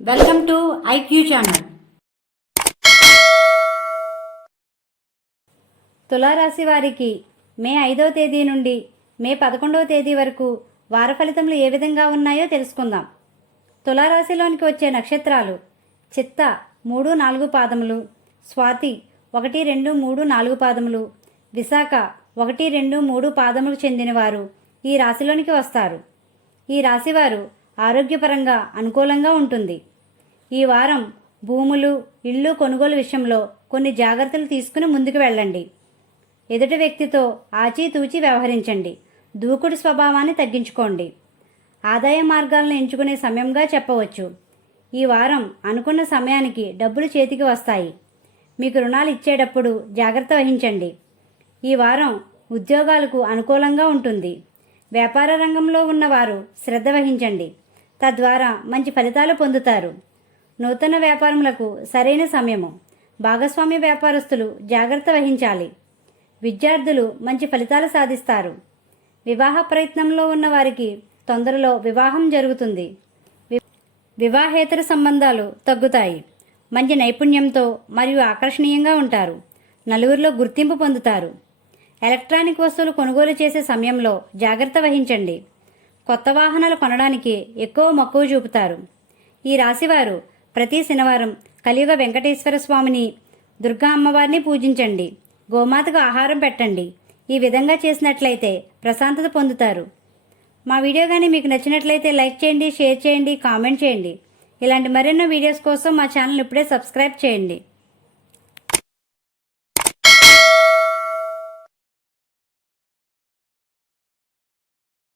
Welcome to IQ channel. తులారాశి వారికి మే 5వ తేదీ నుండి మే 11వ తేదీ వరకు వార ఫలితములు ఏ విధంగా ఉన్నాయో తెలుసుకుందాం. తులారాశిలోనికి వచ్చే నక్షత్రాలు చిత్త 3, 4 పాదములు, స్వాతి 1, 2, 3, 4 పాదములు, విశాఖ 1, 2, 3 పాదములు చెందినవారు ఈ రాశిలోనికి వస్తారు. ఈ రాశివారు ఆరోగ్యపరంగా అనుకూలంగా ఉంటుంది. ఈ వారం భూములు, ఇళ్ళు కొనుగోలు విషయంలో కొన్ని జాగ్రత్తలు తీసుకుని ముందుకు వెళ్ళండి. ఎదుటి వ్యక్తితో ఆచితూచి వ్యవహరించండి. దూకుడు స్వభావాన్ని తగ్గించుకోండి. ఆదాయ మార్గాలను ఎంచుకునే సమయంగా చెప్పవచ్చు. ఈ వారం అనుకున్న సమయానికి డబ్బులు చేతికి వస్తాయి. మీకు రుణాలు ఇచ్చేటప్పుడు జాగ్రత్త వహించండి. ఈ వారం ఉద్యోగాలకు అనుకూలంగా ఉంటుంది. వ్యాపార రంగంలో ఉన్నవారు శ్రద్ధ వహించండి. తద్వారా మంచి ఫలితాలు పొందుతారు. నూతన వ్యాపారములకు సరైన సమయము. భాగస్వామ్య వ్యాపారస్తులు జాగ్రత్త వహించాలి. విద్యార్థులు మంచి ఫలితాలు సాధిస్తారు. వివాహ ప్రయత్నంలో ఉన్న వారికి తొందరలో వివాహం జరుగుతుంది. వివాహేతర సంబంధాలు తగ్గుతాయి. మంచి నైపుణ్యంతో మరియు ఆకర్షణీయంగా ఉంటారు. నలుగురిలో గుర్తింపు పొందుతారు. ఎలక్ట్రానిక్ వస్తువులు కొనుగోలు చేసే సమయంలో జాగ్రత్త వహించండి. కొత్త వాహనాలు కొనడానికి ఎక్కువ మక్కువ చూపుతారు. ఈ రాశివారు ప్రతి శనివారం కలియుగ వెంకటేశ్వర స్వామిని, దుర్గా అమ్మవారిని పూజించండి. గోమాతకు ఆహారం పెట్టండి. ఈ విధంగా చేసినట్లయితే ప్రశాంతత పొందుతారు. మా వీడియో కానీ మీకు నచ్చినట్లయితే లైక్ చేయండి, షేర్ చేయండి, కామెంట్ చేయండి. ఇలాంటి మరెన్నో వీడియోస్ కోసం మా ఛానల్ ఇప్పుడే సబ్స్క్రైబ్ చేయండి.